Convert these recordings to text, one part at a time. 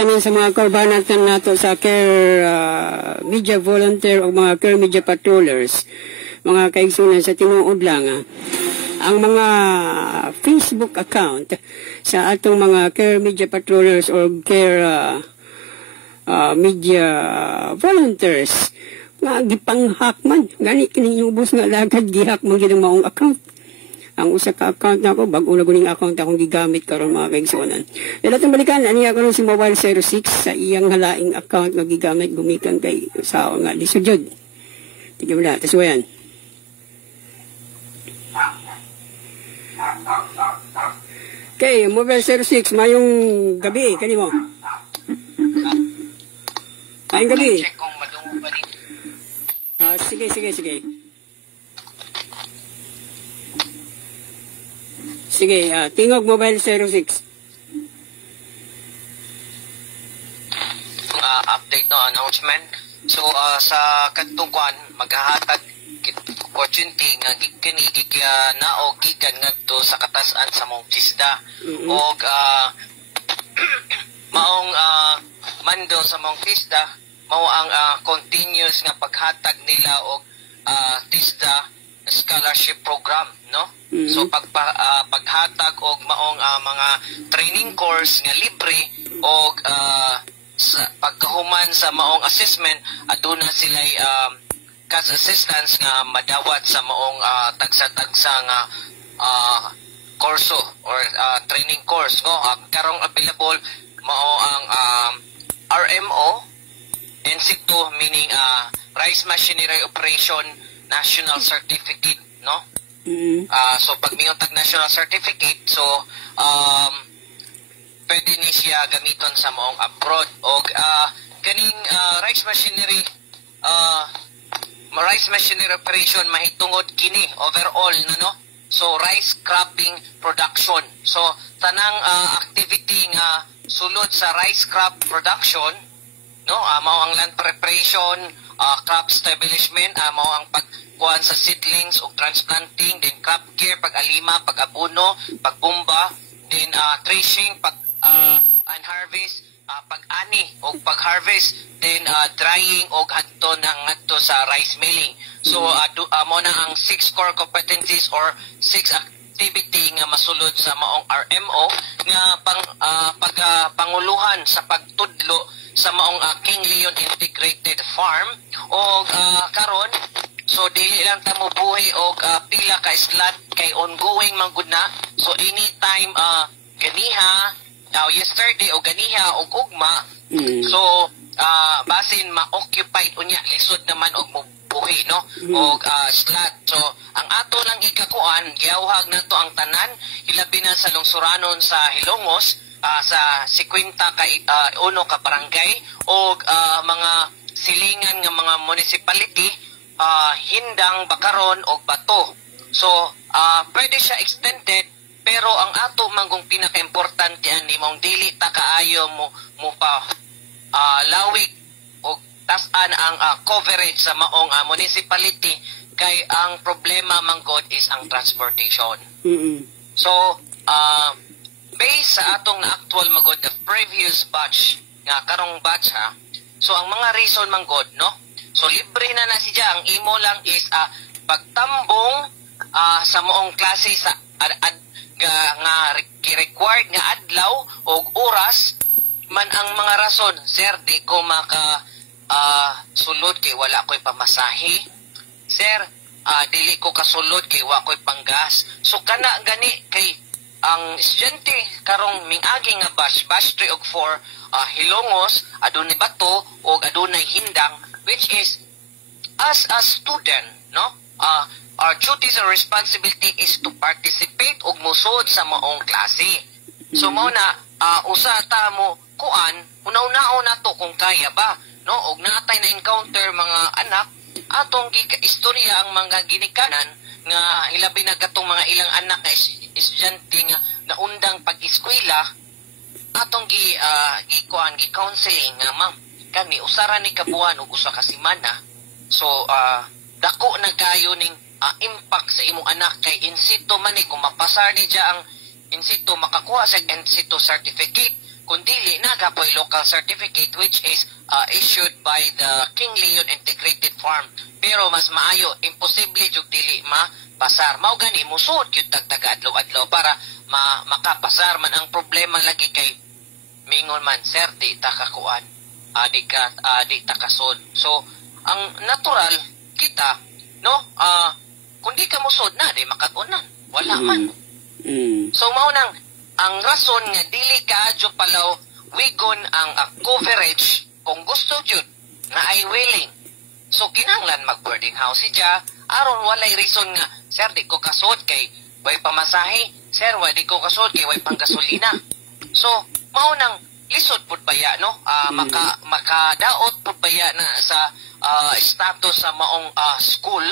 tanan sa mga korbanatan nato sa care media volunteer o mga care media patrollers, mga kaigsunan sa tinuod lang, ang mga Facebook account sa atong mga care media patrollers o care media volunteers nga gipang-hack man, gani kini ubos nga lagad gihack man gid ang maong account. Ang usa ka account nako, bag-o na guning account akong gigamit karon mga kaigsunan. Dala tong balikan ani ako si Mobile 06 sa iyang halaing account nga gigamit gumikan kay sa nga lisudjod. Tigam na taswayan. Okay, Mobile 06 mayong gabi kanimo. Mayong gabi. Check kung madungo ba ni. Sige. Sige, tingog Mobile 06. Update no announcement. So sa katungkuan maghahatag opportunity nga kini naog gikan ngadto sa katasan sa mong tisda og maong mando sa mong tisda mao ang continuous nga paghatag nila og tisda scholarship program, no? So paghatag og maong mga training course nga libre og sa pagkahuman sa maong assessment aduna sila'y cash assistance nga madawat sa maong tagsa-tagsa nga kurso or training course, no? Karong available mao ang RMO NC2, meaning Rice Machinery Operation National Certificate, no? So pag miyotag national certificate, so pwede ni siya gamiton sa maong abroad og kaning rice machinery operation mahitungod kini overall, no? So rice cropping production. So tanang activity nga sulod sa rice crop production, no? Mao ang land preparation, crop establishment, mao ang pagkuhan sa seedlings ug transplanting, then crop care, pag-alima, pag-abono, pagbumba, then threshing, and harvest, pag-ani o pag-harvest, then drying o hadto ngadto sa rice milling. So mo na ang 6 core competencies or 6 activity nga masulod sa maong RMO nga panguluhan sa pagtudlo sa maong King Leon Integrated Farm o karon so dili lang ta mo buhi og pila ka slot kay ongoing man gud na. So anytime ganiha yesterday o ganiha og ugma so basin ma-occupied unya lisod naman og mo buhi, no? Og slot. So ang ato lang ikakuan giawhag nato ang tanan hilabi na sa lungsuranon sa Hilongos sa 50 ka uno ka barangay og mga silingan nga mga municipality Hindang, Bakaron og Bato. So pwede siya extended pero ang ato manggong pinaka-importante ani mong dili ta kaayo mo pa lawig og tas-an ang coverage sa maong municipality kay ang problema manggod is ang transportation. So based sa atong na actual magod the previous batch nga karong batch ha. So ang mga reason manggod, no? So libre na siya, ang imo lang is pagtambong sa moong klase sa nga required nga adlaw og oras man ang mga rason. Sir, di ko maka sulod kay wala ko'y pamasahe. Sir, dili ko kasulod kay wala ko'y panggas. So kana gani kay ang estudyante karong mingagi nga batch 3 og 4 Hilongos, adunay Bato og adunay Hindang, which is as a student, no? Our duties and responsibility is to participate og musod sa maong klase. So mao na usa ta mo kuan una-unaon nato kung kaya ba, no? Og natay na encounter mga anak atong istorya ang mga ginikanan nga hilabi na katong mga ilang anak nga estudyante nga naundang pag-eskwela atong gi-counseling nga ma'am kani usara ni kabuan ug usa ka semana. So dako na kayo ning impact sa imong anak kay in situ man ni kung mapasar ni ang in situ makakuha sa in situ certificate Kundi nagapoy local certificate which is issued by the King Leon Integrated Farm. Pero mas maayo, imposible jud dili mapasar. Mao gani musud gyud tagtaga adlaw-adlaw para makapasar man. Ang problema lagi kay mingon man, sir, di ta kakuan, di ta kasod. So ang natural kita, no, kung di ka musod na, di makatunan, wala man. So mao nang ang rason nga dili kaadyo palaw wigon ang coverage kung gusto jud na ay willing. So kinahanglan mag boarding house siya aron walay reason nga, sir, di ko kasod kay way pamasahe, sir, di ko kasod kay way panggasolina. So mao nang lisod pud baya, no, makadaot pud baya na sa status sa maong school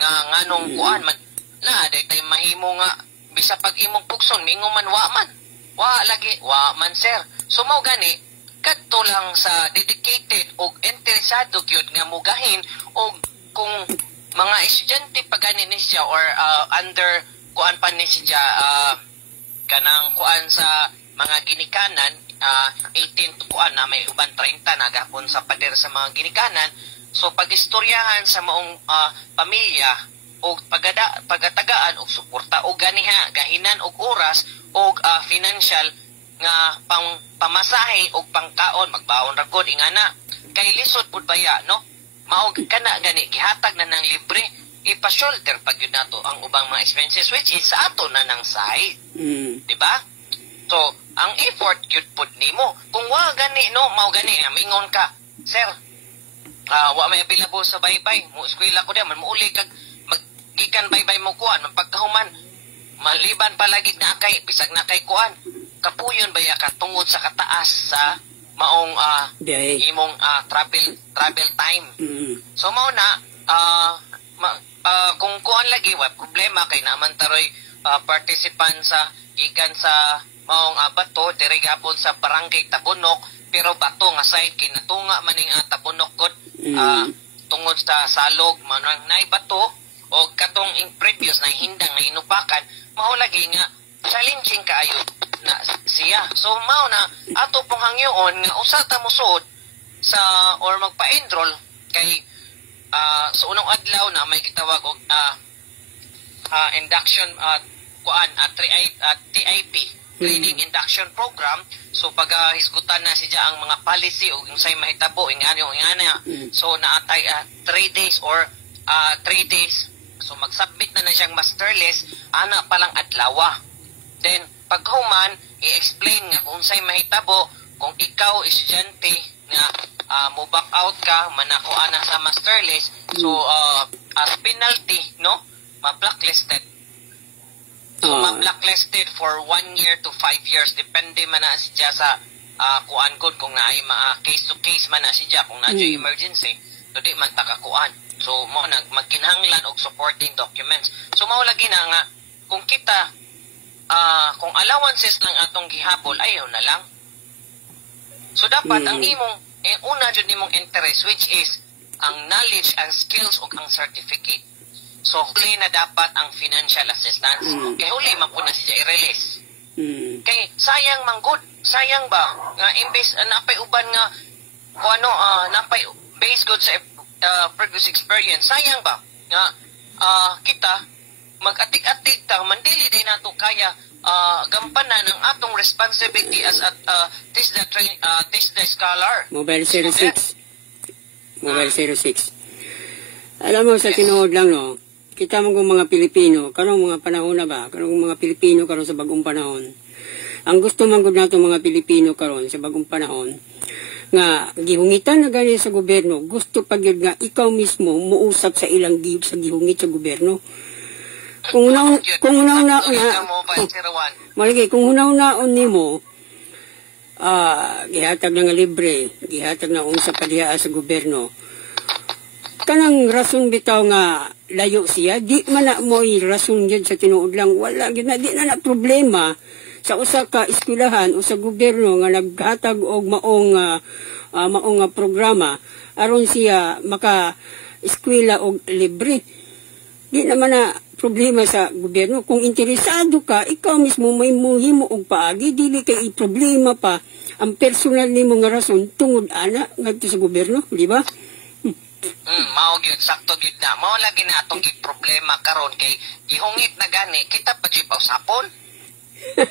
nga nganong kuan man na day mahimo nga bisa pag imong pukson mingon man wa man, sir. So mao gani kadto lang sa dedicated og interesado gyud nga mugahin og kung mga estudyante pa gani ni siya or under kuan pa ni siya kanang kuan sa mga ginikanan 18 to kuan na may uban 30 na gapon sa pader sa mga ginikanan. So pagistoryahan sa maong pamilya og pagatagaan og suporta og ganiha gahinan og oras og financial nga pamasahe og pangkaon magbaon ra gud ingana kay lisod pud baya, no, mao kana gani gihatag na ng libre ipa-shoulder pag yun nato ang ubang mga expenses which is sa ato na ng side, di ba? So ang effort gyud pud nimo kung wa gani, no, mao gani mingon ka, sir, wa may available sa baybay mo eskwela ko diyan man muuli kag gikan baybay mo kuan pagkahuman maliban palagi na kay bisag na kay kuan kapuyon baya ka tungod sa kataas sa maong imong travel time. So mao na kung kuan lagi wa problema kay naman taroy participant sa gikan sa maong bato diri gapon sa barangay Tabunok, pero bato nga side kinatunga maning Tabunok gud tungod sa salog manang nay bato o katong in previous na hindang na inupakan, mao lagi nga challenging kaayo na siya. So mao na ato pong hangyoon nga usa ta musod sa or magpa-enroll kay sa unang adlaw na may gitawag og induction TIP training induction program. So pag hisgutan na siya ang mga policy o yung say mahitabo ingano. So naatay 3 days or 3 days. So mag-submit na siyang master list ana palang adlaw. Then paghuman i-explain nga kung say mahitabo kung ikaw estudyante nga mo back out ka manako ana sa master list. So as penalty, no, ma-blacklisted. So ma-blacklisted for 1 year to 5 years depende man na siya sa kuan gud kung naay case to case man na siya kung naay emergency so di man takakuan. So mo magkinahanglan og supporting documents. So mao lagi na nga kung kita kung allowances lang atong gihabol ayaw na lang. So dapat ang imong una jud nimong interest which is ang knowledge and skills ug ang certificate. So huli na dapat ang financial assistance. Kay huli man po na siya i-release. Kay sayang man good, sayang ba nga imbes napay uban nga kung ano napay based good sa previous experience, sayang ba nga kita mag-atik-atik ta mandili din nato kaya gampanan ang atong responsibility as teach the scholar Mobile 06 Mobile 06. Alam mo sa tinuod lang, no, kita mo mga Pilipino karong mga panahon na ba karong mga Pilipino karon sa bagong panahon ang gusto man gud nato mga Pilipino karon sa bagong panahon nga gihungitan na gani sa gobyerno, gusto pag yun nga ikaw mismo muusap sa ilang sa gihungit sa gobyerno. Kung unaw-naon nimo gihatag na nga libre, gihatag na unsa pa diha sa gobyerno. Kanang rason bitaw nga layo siya, di man na mo rason yun sa tinuod lang, wala di na problema sa usa ka eskwelahan o sa gobyerno nga naghatag og maong programa aron siya maka eskwela og libre. Di naman na problema sa gobyerno. Kung interesado ka, ikaw mismo may muhi mo og paagi, dili kay problema pa ang personal nimo nga rason tungod ana ngadto sa gobyerno, di ba? Mao gyud sakto gyud na. Mao lagi na atong problema karon kay gihungit na gani kita pa gyud usapon.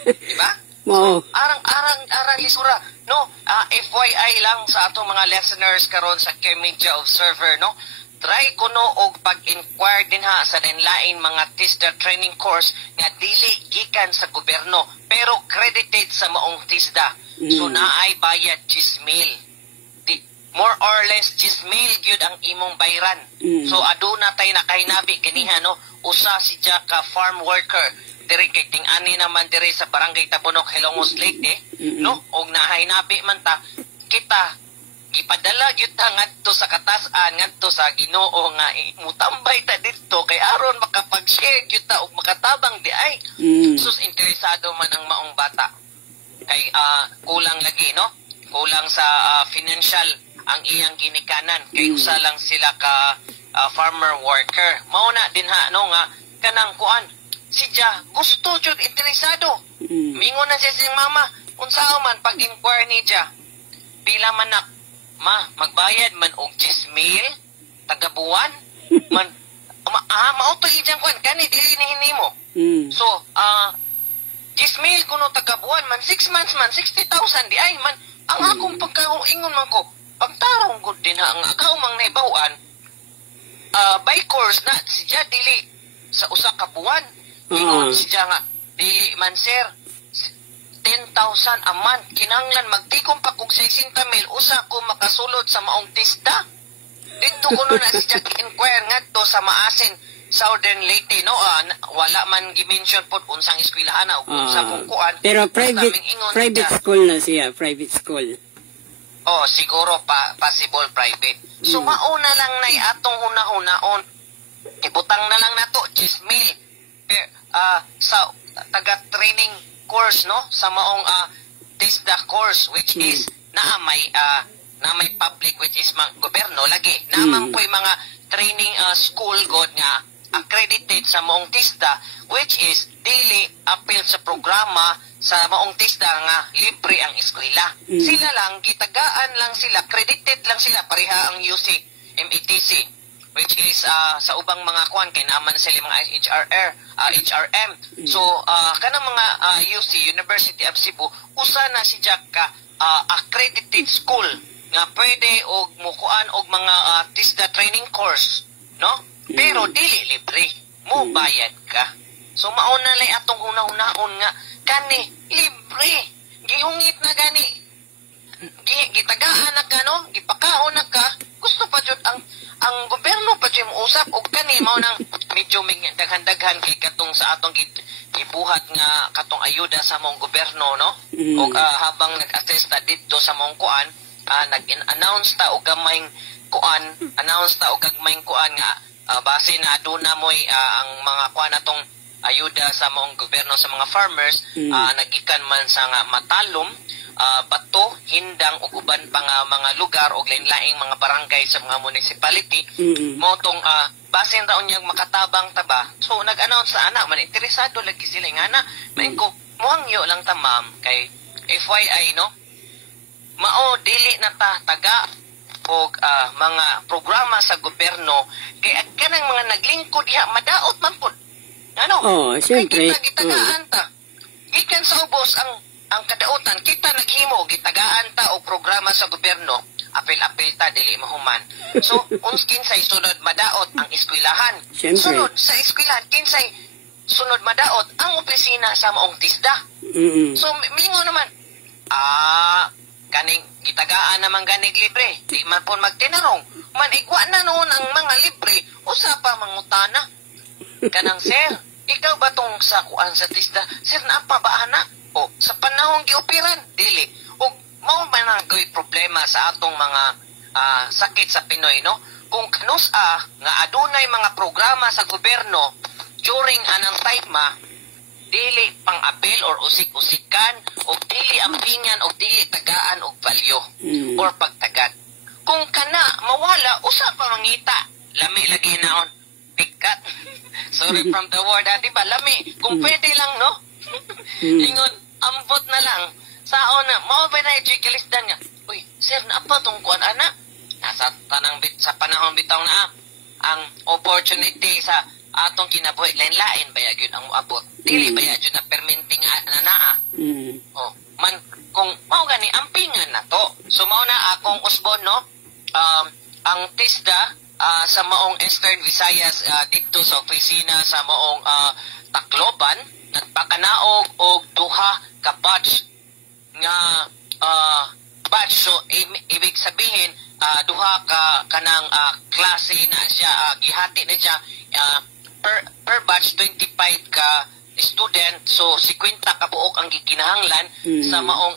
Di ba? Mao. Arang lisura no. FYI lang sa atong mga listeners karon sa K-Media Observer no. Try ko no og pag-inquire din ha sa lain mga TISDA training course nga dili gikan sa gobyerno pero credited sa maong TISDA. So naay bayad 10,000. More or less 10,000 gyud ang imong bayran. So aduna tay nakahinabi kaniha no usa si ka farm worker diri kay ting-ani naman diri sa barangay Tabunok, Hilongos Lake no og nahinabi man ta kita gipadala gyud ta ngadto sa katasan ngadto sa Ginoo nga mutambay ta didto kay aron makapag-share gyud ta og makatabang di ay sus interesado man ang maong bata kay kulang lagi no kulang sa financial ang iyang ginikanan kay usa lang sila ka farmer worker mao na din ha no nga kanang kuan siya gusto jud interesado mingon na siya siyang mama unsa man pag-inquire ni siya pila man nak ma, magbayad man og 10,000 taga buwan man mao to ijang kwan kani dili ni hinimo. So 10,000 kuno taga buwan man 6 months man 60,000 di ay man ang akong pagkaingon man ko pagtarong gud din ha ang agaw mang naibawan by course na siya dili sa usa ka buwan ingon siya nga dili man sir 10,000 a month. Kinanglan magtikom pa kog 60,000 usa ko makasulod sa maong TISDA. Dito ko na siya inquire ngadto sa Maasin, Southern Leyte no. Wala man gi-mention pod unsang eskwelahan o unsa pong kuan. Pero private school na siya, private school. Oh, siguro possible private. So mauna lang nay atong una-unaon. Ibutang na lang nato 10,000 sa taga training course no sa maong TISDA course which is na may public which is gobyerno lagi namang po mga training school god nga accredited sa maong TISDA which is daily appeal sa programa sa maong TISDA nga libre ang eskwela. Sila lang gitagaan lang sila credited lang sila pareha ang UC METC which is sa ubang mga kuan kay naman sila mga HRM. So kanang mga UC University of Cebu usa na si ka accredited school nga pwede og mukuan og mga TISDA training course no pero dili libre mo bayad ka. So mauna lay atong una-unaon nga kani libre gihungit na gani gitagaan na ka no gipakaon na ka gusto pa jud ang gobyerno pa jud usap og kani mao nang medyo daghan-daghan kay katong sa atong gibuhat nga katong ayuda sa mong gobyerno no og habang nag-assess ta didto sa mong kuan nag-announce ta og gamayng kuan nga base na aduna moy ang mga kuan atong ayuda sa mong gobyerno sa mga farmers nagikan man sa nga Matalom Bato, Hindang ug uban pa nga mga lugar og lain-laing mga barangay sa mga municipality mo tong basin ra unyang makatabang taba. So nag-announce sa ana man interesado lagi sila nga na main ko muangyo lang ta ma'am kay FYI no. Mao dili na ta taga og mga programa sa gobyerno kay kanang mga naglingkod diha madaot man pud. Ano? Siyempre. Kita gitagaan ta. Gikan sa ubos ang kadautan kita naghimo gitagaan ta og programa sa gobyerno apil-apil ta dili mahuman so kinsay sunod madaot ang eskwelahan sunod sa eskwelahan kinsay sunod madaot ang opisina sa maong TISDA so mingo naman kaning gitagaan naman ganig libre di man pon magtinarong man igwa na noon ang mga libre usa pa mangutana kanang sir ikaw ba tong sa kuan sa TISDA sir naapa ba anak o sa panahong giupiran dili ug mao man ang problema sa atong mga sakit sa Pinoy no kung kanus-a nga adunay mga programa sa gobyerno during anang time dili pang-apil or usik-usikan o dili ambingan o dili tagaan og valyo or pagtagad kung kana mawala usa pa mangita lami lagi naon pikat Sorry from the word, di ba? Lami, kung pwede lang, no? Ingon, ambot na lang. Saon na, mao ba na i-checklistdan nga? Uy, sir, naapa tong kuan, ana? Nasa sa panahon bitaw na, ang opportunity sa atong kinabuhi, lain-lain ba yun ang moabot? Dili ba yun na perminting na naa? Oh, man, kung mao gani, ampingan na to. So, mao na akong usbon, no? Ang TISDA, sa maong Eastern Visayas dito sa opisina sa maong Tacloban nagpakanaog og duha ka batch nga batch, so ibig sabihin duha ka kanang klase na siya, gihati na siya per batch 25 ka student, so 50 ka buok ang gikinahanglan sa maong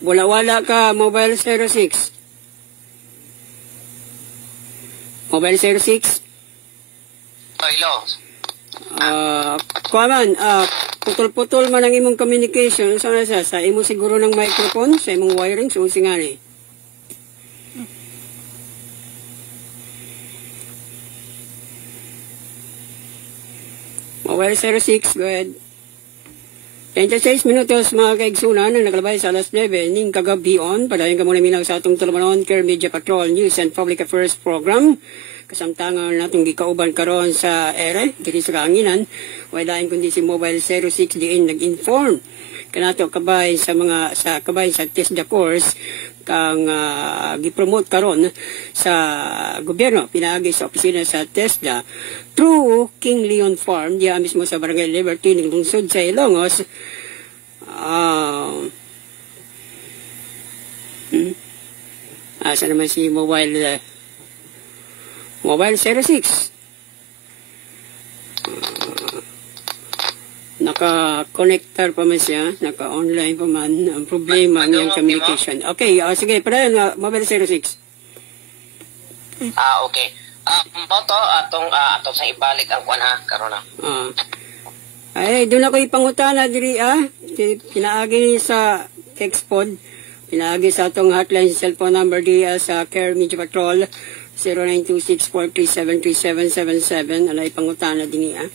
wala ka Mobile 06. Mobile 06. Hello. Kuaman, putol-putol man ang imong communication sa imo siguro ng microphone, sa imong wiring, so singani. Mobile 06, go ahead. 36 minutos mga kaigsunan na nakalabay sa alas 9 ning kagabion. Padayon ka muna minaw sa atong tulumanon Care Media Patrol News and Public Affairs Program. Kasamtangan natong gikauban karon sa ere, diri sa kaanginan. Wala kundi si Mobile 06 diin nag-inform kanato kabay sa mga kabay sa TISDA course kang gipromote karon sa gobyerno pinaagi sa opisina sa TISDA through King Leon Farm diya mismo sa Barangay Liberty ng lungsod sa Ilongos. Asa naman si Mobile 06? Naka-connector pa man siya, naka-online pa man. Ang problema niyang communication. Okay, sige, padayon Mobile 06. Okay. Boto, atong sa ibalik ang kuan karon na. Ay, doon ako ipangutana diri pinaagi sa TextPod, pinaagi sa atong hotline cellphone number diya sa Care Media Patrol 0926-437-3777. Alay pangutana din niya.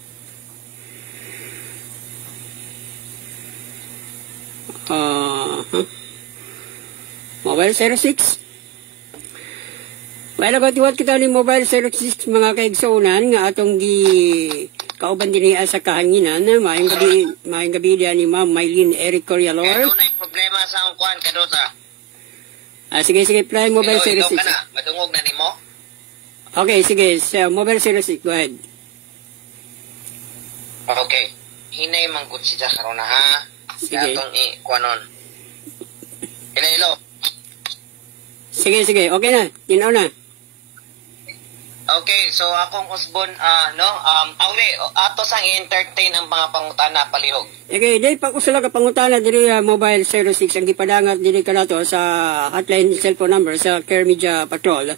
Mobile 06. Well, about kita ni Mobile 06 mga kaigsunan nga atong kauban din niya sa kahanginan. Maayong gabi diyan ni Ma'am Mylene Eric Corialor. Kaya doon problema sa ang kuan kadota. Sige, play Mobile 06. Ka na, madungog na nimo. Okay, sige, Mobile 06, go ahead. Okay. Hinay manggod siya karon na ha. Sige. Atong kuanon. Hello. Sige, okay na. Tinaw na. Okay, so akong usbon, Aure, ato sang i-entertain ang mga pangutana palihog. Okay, dahil pa ko sila ka pangutana diri Mobile 06 ang gipadangat diri kanato sa hotline cellphone number sa Care Media Patrol.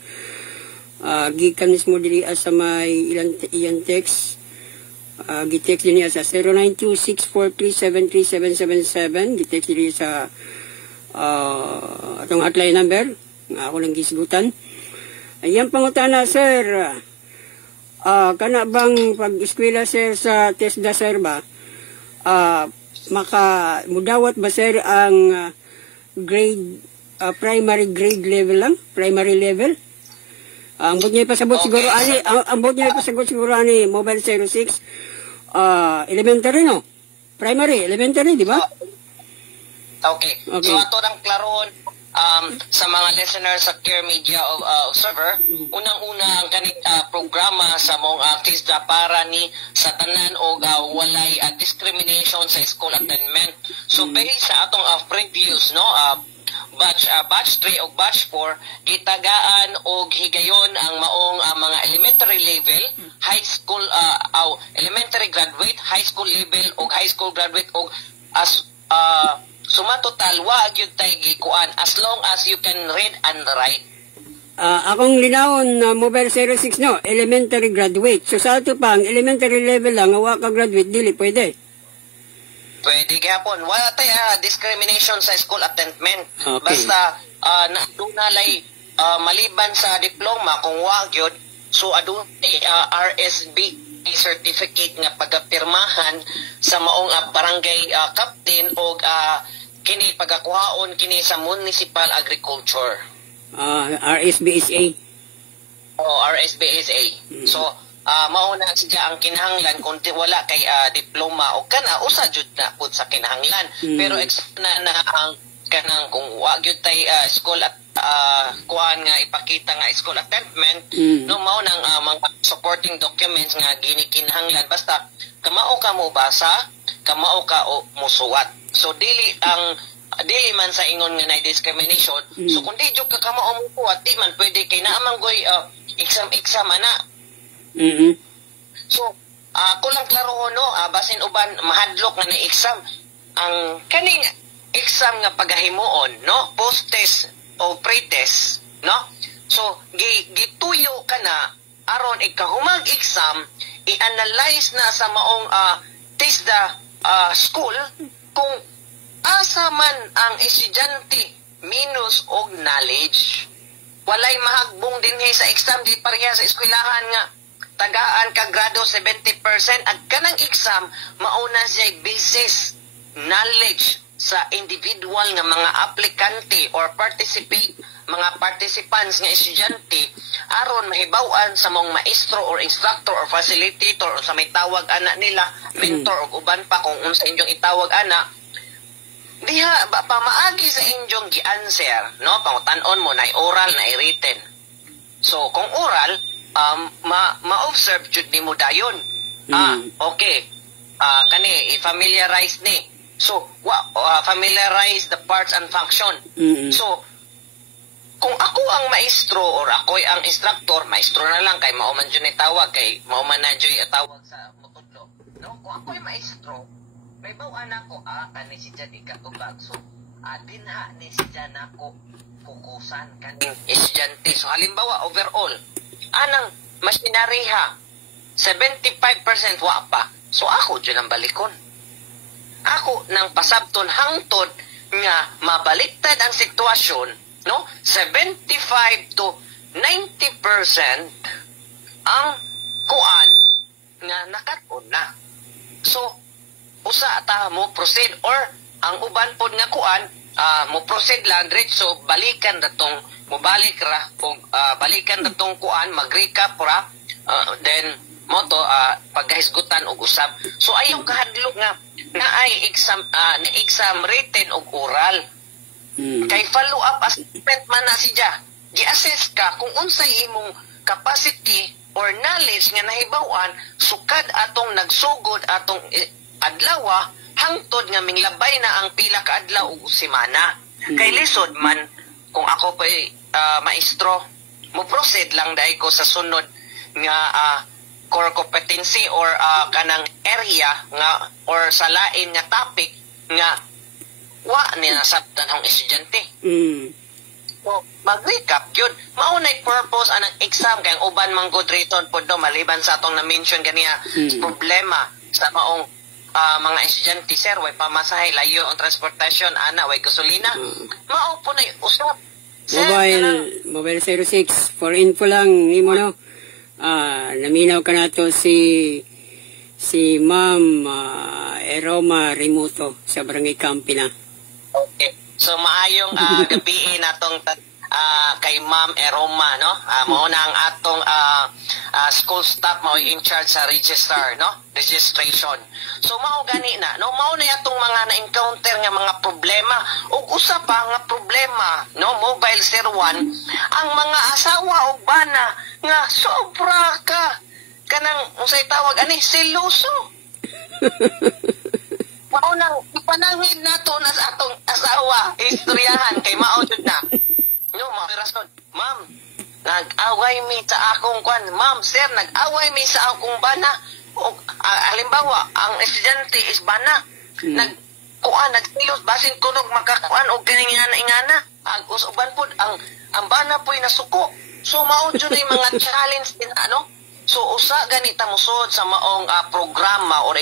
Gikan mismo diri sa may ilang text. Gitext din niya sa 092643737777. Gitext din sa atong hotline number. Ako lang gisigutan. Ayan pangutana, sir. Kana bang pag-eskwela, sir, sa TISDA, sir ba? Mudawat ba, sir, ang grade, primary grade level lang? Primary level? Ang bot niya ipasabot siguro, ani, Mobile 06, elementary, no? Primary, elementary, di ba? Okay. So, ato ng klaron, sa mga listeners sa Care Media Observer, unang-una ang programa sa mong TISDA para ni sa tanan o walay discrimination sa school attendment. So, based sa atong previous, no, batch 3 o batch 4, gitagaan o higayon ang maong mga elementary level, high school, elementary graduate, high school level o high school graduate o as sumatotal wag yun tayo gikuan as long as you can read and write. Akong linawon na Mobile 06, no, elementary graduate. So sa ato pa, ang elementary level lang, awa ka graduate, dili pwede. Pwede gapon. Wala tayo discrimination sa school attendment. Okay. Basta dunalay maliban sa diploma kung wa gyud, so adun RSB certificate nga pagapirmahan sa maong barangay captain o kini pagakuhaon kini sa municipal agriculture. RSBSA. RSBSA. So mauna siya ang kinahanglan kung wala kay diploma o kana usa jud na pud sa kinahanglan. Pero na ang kanang kung wa gyud tay school at kuan nga ipakita nga school attendment, no mao nang mga supporting documents nga ginikinahanglan basta kamao ka mo basa, kamao ka o musuwat. So dili man sa ingon nga na discrimination. So kung di jud ka kamao mo kuwat, di man pwede kay naamang goy exam ana. So ako lang klaro no, basin uban mahadlok nga na exam ang kaning exam nga pagahimuon, no, post test o pre-test, no. So gituyo ka na aron ikahumag exam i-analyze na sa maong TESDA school kung asa man ang estudyante minus og knowledge. Walay mahagbong dinhi sa exam di pareha sa eskwelahan nga tagaan ka grado 70% at kanang exam mauna siya basis knowledge sa individual nga mga aplikante or mga participants nga estudyante aron mahibaw-an sa mong maestro or instructor or facilitator o sa may tawag ana nila mentor o uban pa kung unsa inyong itawag ana diha pamaagi sa inyong gi-answer, no, pangutan-on mo na oral na written. So kung oral ma-observe jud nimo dayon. Okay, kani i-familiarize ni. So familiarize the parts and function. So kung ako ang maestro or ako ang instructor, maestro na lang kay mao man jud ni tawag kay mao man na jud tawag sa mutudlo, no. Kung ako ay maestro, may bawa na ko, kani si Jan ikatubag. So, dinha ni si Jan ako fokusan kaning estudyante. So, halimbawa, overall, anang machinery ha, 75% wa pa. So, ako dyan ang balikon. Ako nang pasabton hangtod nga mabaliktad ang sitwasyon, no? 75 to 90% ang kuan nga nakaton na. So, usa ta mo proceed or ang uban pod nga kuan mo proceed lang diretso balikan datong mobalik ra og balikan datong kuan mag-recap ra then mo to paghisgutan og usab. So ayaw kahadlok nga naay exam written og oral. Kay follow up assessment man na siya. Gi-assess ka kung unsay imong capacity or knowledge nga nahibaw-an sukad atong nagsugod atong adlaw hangtod nga minglabay na ang pila ka adlaw ug semana. Kay lisod man kung ako pa maestro mo proceed lang dai ko sa sunod nga core competency or kanang area nga or sa lain nga topic nga wa ni nasabtan ang estudyante. So, mag-recap yun. Maunay purpose anang exam kay uban man good return pod do maliban sa atong na-mention ganiya problema sa maong mga estudyante, sir, way pamasahe, layo ang transportasyon, ana, way gasolina. Mao po na usap. Mobile 06, for info lang, nimo no, naminaw ka na to si Ma'am Eroma Remuto sa Barangay Campina. Okay. So, maayong gabi natong kay Ma'am Eroma, no? Mao na ang atong school staff mao in charge sa register, no? Registration. So mao gani na, no? Mao na atong mga na-encounter nga mga problema ug usa pa nga problema, no? Mobile Sir 1, ang mga asawa ug bana nga sobra ka kanang unsay tawag ani seloso. Mao nang ipanangin nato na sa atong asawa, istoryahan kay mao jud na. No, rason. Ma'am, nag-away mi sa akong kwan. Ma'am, sir, nag-away mi sa akong bana. O, halimbawa, ang estudyante is bana. Nagsilos, basin kunog makakuan o ganingana-ingana. Usuban po, ang bana po'y nasuko. So, maudyo na yung mga challenge din, ano? So, usa ganita musod sa maong programa o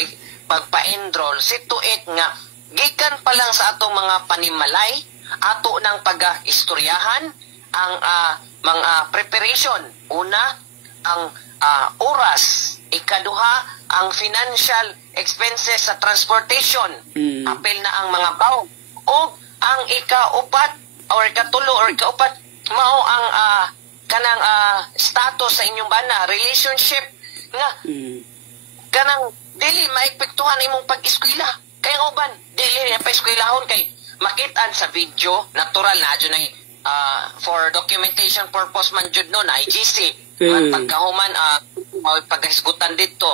pagpa-enroll. Situit nga, gikan pa lang sa atong mga panimalay, ato ng pag-istoryahan, ang mga preparation. Una, ang oras. Ikaduha, ang financial expenses sa transportation. Apil na ang mga baw. O ang ikaupat or ikatulo or ikaupat, mao ang kanang status sa inyong bana, relationship nga. Kanang dili maepektuhan imong pag-eskwela. Kay uban, dili pa eskwelahon kay makitaan sa video, natural na adyo na for documentation purpose man jud no na IGC. Pagkahuman paghisgutan dito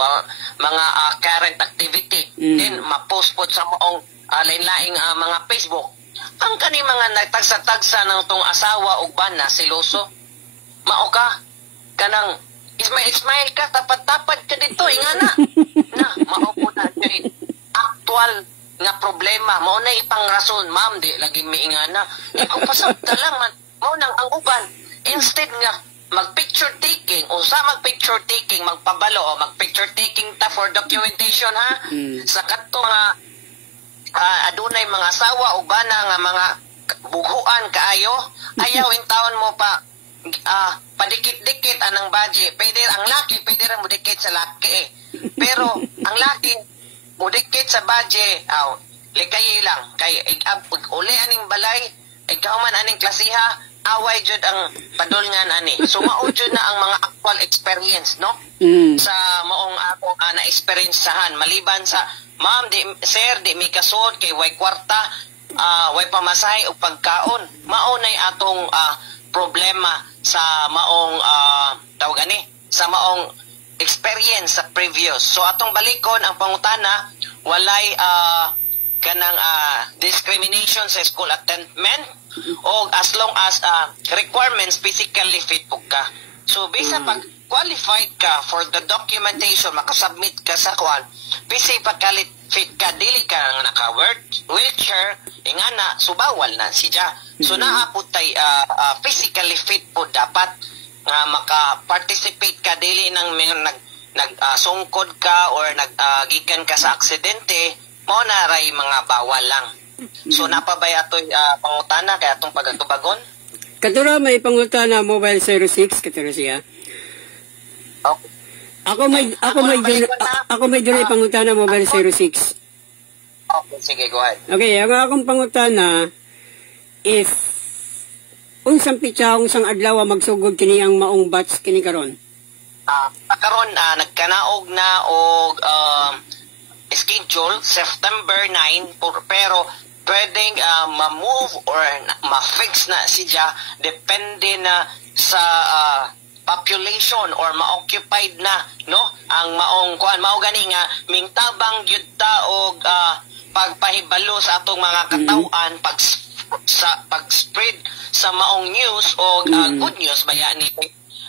mga current activity. Then ma-post po sa moong lain-laing mga Facebook. Ang kani mga nagtagsa-tagsa ng tong asawa ug bana seloso. Mao ka kanang Ismail ka, tapad-tapad ka dito, ingana. Na, maupo na dyan. Actual nga problema, mao na ipang rason, ma'am, di, lagi may ingana. Ikaw pasabta lang, man. Mao nang ang uban. Instead nga, mag-picture taking, o sa mag-picture taking, magpabalo, o mag-picture taking ta for documentation, ha? Sa kato nga, adunay mga asawa, o bana nga mga buguan kaayo, ayaw in taon mo pa, padikit-dikit anang budget. Pwede ang laki, pwede rin mudikit sa laki Pero ang laki, mudikit sa budget, likay lang. Kay uli aning balay, ikaw man aning klasiha, away jud ang padulngan ani. So mao jud na ang mga actual experience, no? Sa maong akong na-experiencehan. Maliban sa, ma'am, sir, di may kasod, kay way kwarta, way pamasahe o pagkaon. Maunay atong problema sa maong tawag ani sa maong experience sa previous. So atong balikon ang pangutana, walay kanang discrimination sa school attendment o as long as requirements physically fit po ka. So bisa pag qualified ka for the documentation, makasubmit ka sa kwan, bisa pagkalit fit ka, dili ka naka-wheelchair, ingana, subawal na siya. So naapot tay physically fit po dapat nga maka-participate ka, dili nang sungkod ka or naggikan ka sa aksidente, mo na ray mga bawal lang. So napabay ato'y pangutana kaya atong pagatubagon? Katura may pangutana mobile 06 katura siya. Okay. Ako may dunay pangutana mobile 06. Okay, sige, go ahead. Okay, ang akong pangutana, if unsang pitsaong sang adlaw magsugod kini ang maong batch kini karon? Karon nagkanaog na og schedule September 9 pero pwedeng ma-move or ma-fix na siya depende na sa population or ma-occupied na, no? Ang maong kuan mao gani nga mingtabang gyud ta og pagpahibalo sa atong mga katawan pag-spread sa maong news o good news bayani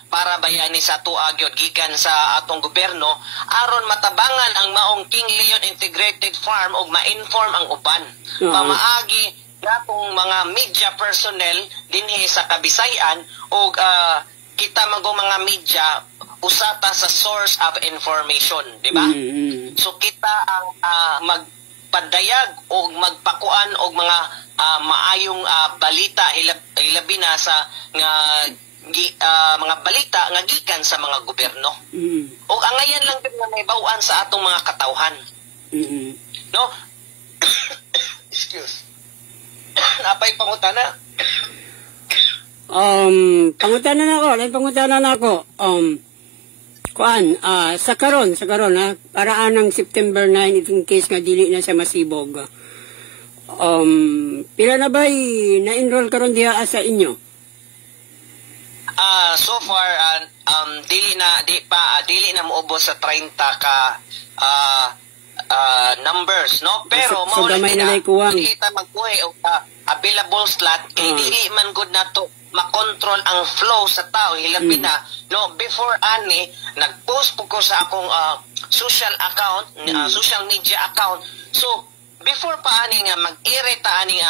para bayani sa tuwa gyud gikan sa atong gobyerno aron matabangan ang maong King Leon Integrated Farm ug ma-inform ang uban. Pamaagi natong mga media personnel dinhi sa Kabisayan ug kita mga media usata sa source of information, di ba? So kita ang magpadayag o magpakuan og mga maayong balita ilabi na sa mga balita nga gikan sa mga gobyerno. O angayan lang din nga may bawaan sa atong mga katawhan. No? Excuse. Napay pangutana. Pangutana na ako. Sa karon paraan ng September 9 itong case nga dili na sa masibog. Pila na ba na-enroll karon diha sa inyo? So far dili na moubos sa 30 ka numbers, no? Pero so gamay na kuwang kita magbuhi og available slot kay dili man good na to makontrol ang flow sa tao hilabi na, no? Before ani nagpost po ko sa akong social account, social media account. So before pa ani nga mag-irita ani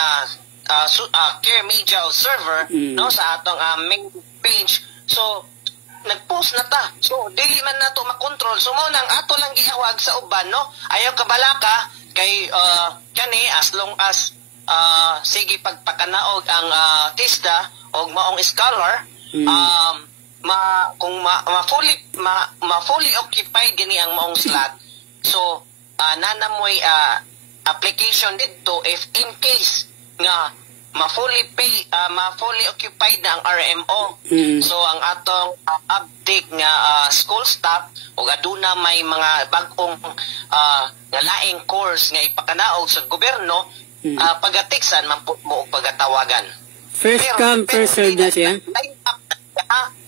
Care Media server, no, sa atong main page. So nagpost na ta. So dili man nato makontrol. So mo nang ato lang giawag sa uban, no? Ayaw kabalaka kay kani as long as sige pagpakanaog ang TISDA o maong scholar, kung fully occupied gani ang maong slot, so nanamoy application dito if in case nga ma-fully occupied na ang RMO. So ang atong update nga school staff o aduna may mga bag-ong nga laing course nga ipakanaog sa gobyerno, pagatiksan man po mo og pagatawagan. First come, first serve na siya?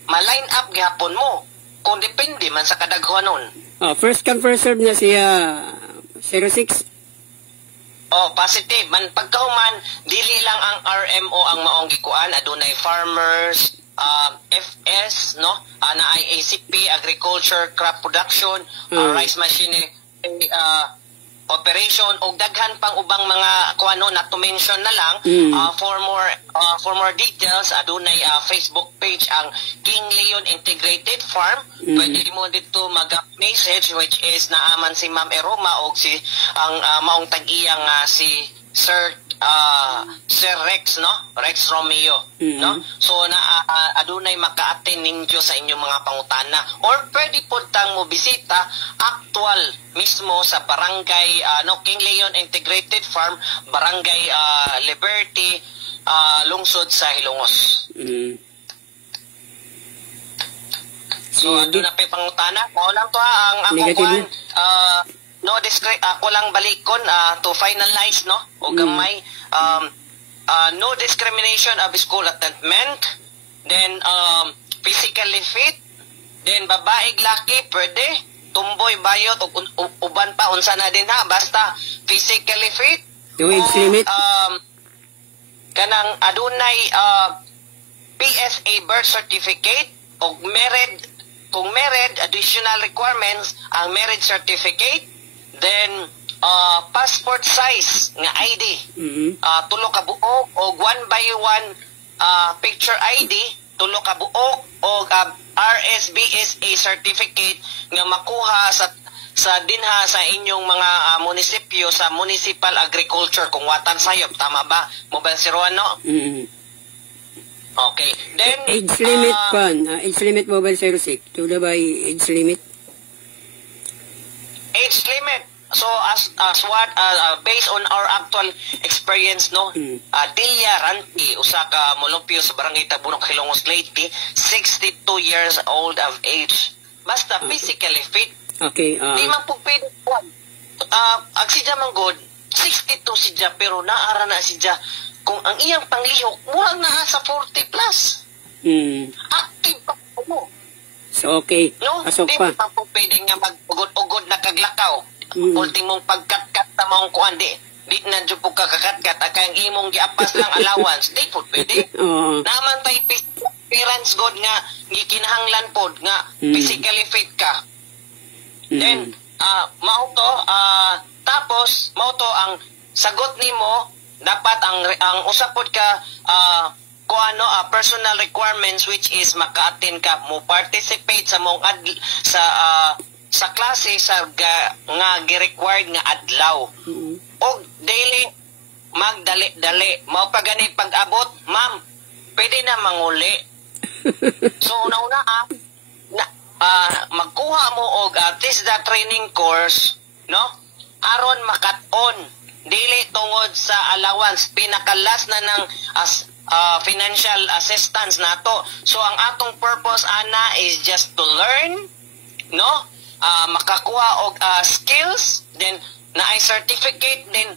Ma-line up gihapon mo. Kung depende man sa kadaghanon. First come, first serve na siya, 06? Positive. Man pagkahuman, dili lang ang RMO ang maong gikuan. Adunay farmers, FS, no? Na IACP, agriculture, crop production, rice machinery, operation o daghan pang ubang mga kuano na to mention na lang. For more details, adunay Facebook page ang King Leon Integrated Farm. Pwede mo dito mag-message which is naaman si Ma'am Eroma o si ang maong tag-iyang si Sir Rex, no? Rex Romeo, no? So adunay maka-attend ninyo sa inyong mga pangutana or pwede po tang mo bisita actual mismo sa barangay King Leon Integrated Farm, barangay Liberty, lungsod sa Hilongos. So aduna pa pangutana, mao lang to ang ako kuan ako lang balikon to finalize, no? O gamay no discrimination of school attendment, then physically fit, then babae laki pwede, tumboy bayot uban pa unsa na din ha, basta physically fit. Age limit? Kanang adunay PSA birth certificate o married, kung married, additional requirements ang marriage certificate, then passport size nga ID, tulo ka buok o 1 by 1 picture ID, tulo ka buok o RSBSA certificate nga makuha sa dinha sa inyong mga munisipyo sa municipal agriculture kung watan sayop, tama ba? Mobile 01, no? Okay. Then age limit age limit mobile 06. Tulo ba age limit? Age limit. So as what based on our actual experience, no, Dia Ranti usa ka molumpyo sa barangay Tabunok, Hilongos Leyte, 62 years old of age, basta physically fit. Okay. Di man po pwede ang sidya man god 62 sidya pero naara na sidya kung ang iyang panglihok murag na sa 40 plus. Active pa mo. So okay. No, pasok pa. Di pa po pwede nga mag-ugod-ugod na kaglakaw. Ultimong pagkat-kat na mong kuan di na dyan po kakakat-kat at kayang imong giapas lang allowance, di po pwede. Naman tayo parents god nga gikinahanglan pod nga physically fit ka. Then mao to tapos mao to ang sagot nimo dapat ang usapod ka personal requirements which is maka-attend ka mo participate sa mong sa klase sa nga gi-required nga adlaw. Og daily magdali-dali mao pa gani pag-abot, ma'am pwede na manguli. So una magkuha mo og at least the training course, no, aron makat-on dili tungod sa allowance, pinakalas na ng financial assistance nato. So ang atong purpose ana is just to learn, no, makakuha og skills, then naay certificate din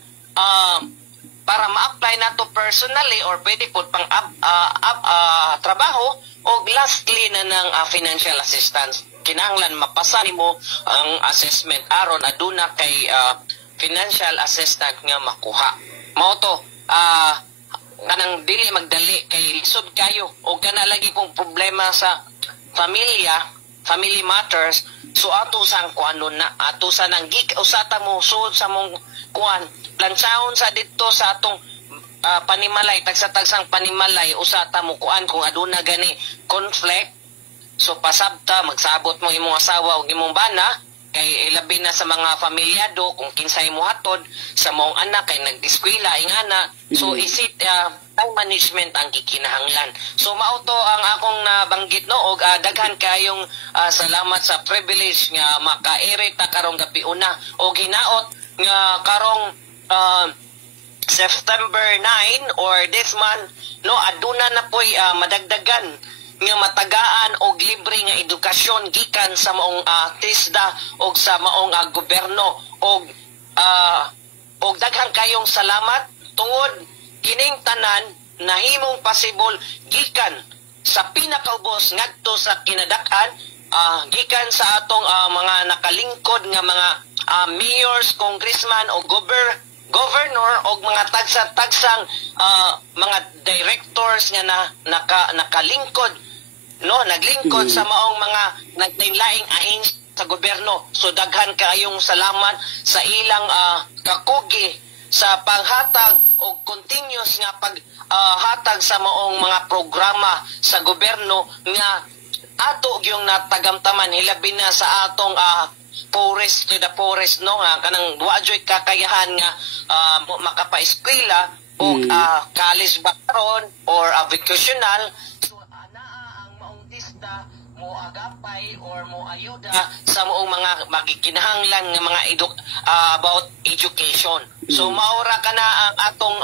para ma-apply nato personally or pwede po pang trabaho, o lastly na ng financial assistance. Kinahanglan mapasa nimo ang assessment aron aduna kay financial assistant nga makuha. Mao to kanang dili magdali kay lisod kayo o kana lagi pong problema sa family matters. So ato sang kuanon na ato sa nang usata mo sud sa mong kuan plansahon sa dito sa atong panimalay, tagsa-tagsang panimalay, usata mo kuan kung aduna gani conflict. So pasabta magsabot mo imong asawa o imong bana kay labi na sa mga familyado kung kinsay mo hatod sa mong anak kay nagdiskwela ingana. So isit time management ang gikinahanglan. So mao to ang akong nabanggit no og daghan kayong salamat sa privilege nga makairi ta karong gabi una og hinaot nga karong September 9 or this month no aduna na poy madagdagan nga matagaan og libre nga edukasyon gikan sa maong TISDA og sa maong gobyerno og daghan kayong salamat tungod kining tanan nahimong possible gikan sa pinakaubos ngadto sa kinadak-an gikan sa atong mga nakalingkod nga mga mayors, congressman o governor o mga tagsa-tagsang mga directors nga nakalingkod no naglingkod sa maong mga naglaing ahensya sa gobyerno. So daghan kayong salamat sa ilang kakugi sa paghatag o continuous nga paghatag sa maong mga programa sa gobyerno nga ato yung natagamtaman hilabi na sa atong forest to the forest no nga kanang wajoy kakayahan nga makapa-eskwela o college background or vocational. So anaa ang maong TISDA mo agapay or mo ayuda sa moong mga magikinahanglan nga mga about education. So maura ka na ang atong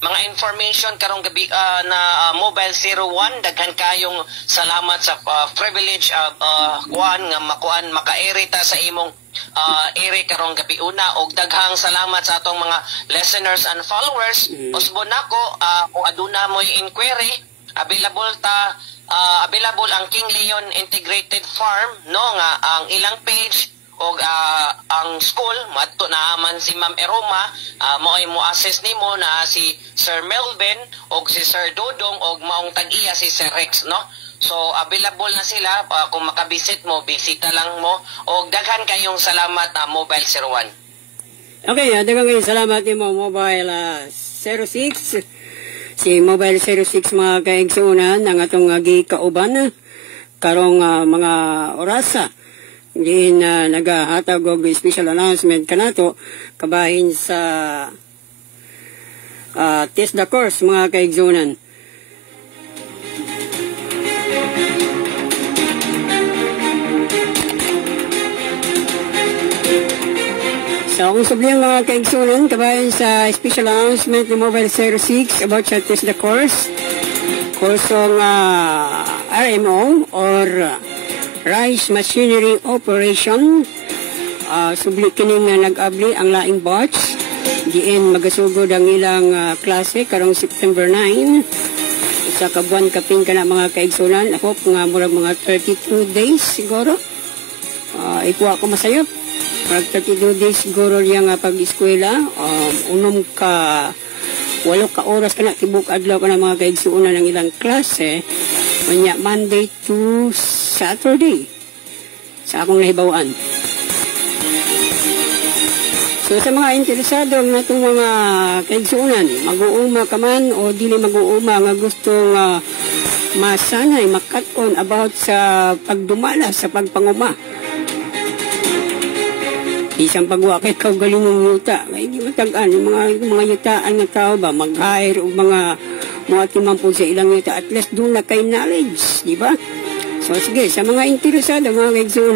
mga information karong gabi na Mobile 01 daghan kayong salamat sa privilege kuan nga makairi ta sa imong ere karong gabi una og daghang salamat sa atong mga listeners and followers. Usbon nako kung aduna mo'y inquiry available ang King Leon Integrated Farm no nga ang ilang page og ang school madto naaman si Ma'am Eroma mo ay mo assess nimo na si Sir Melvin og si Sir Dodong og maong tag-iya si Sir Rex no. So available na sila kung makabisit mo bisita lang mo og daghan kayong salamat Mobile 01. Okay, daghang kayong salamat nimo Mobile 06. Si Mobile 06 mga kaigsuunan ang atong gikauban karong mga orasa. Din nagahatag og special announcement kanato kabahin sa TISDA course mga kaigsuunan. So kung sabihin mga kaigsuunan kabahin sa special announcement ni Mobile 06 about sa TISDA course kursong RMO or Rice Machinery Operation. Subli kining nag-abli ang laing batch. Diin magasugod ang ilang klase karong September 9. Sa kabuan kapin ka na mga kaigsunan. Ako nga murag mga 32 days siguro. Ikuha ko masayop. Murag 32 days siguro yung pag-eskwela. Unom ka 8 ka oras ka na tibuk adlaw ka na mga kaigsunan ng ilang klase. Kanya Monday to Saturday sa akong nahibawaan. So sa mga interesado na itong mga kaigsunan, mag-uuma ka man o dili mag-uuma nga gustong masanay, makaton about sa pagdumala, sa pagpanguma. Isang pagwa kay kaugalingong yuta. Kaya hindi matagaan, yung mga yutaan ng tao ba, mag-hire o mga timan po sa ilang yuta. At least doon na kay knowledge, di ba? So sige, sa mga interesado, mga kaigsunan,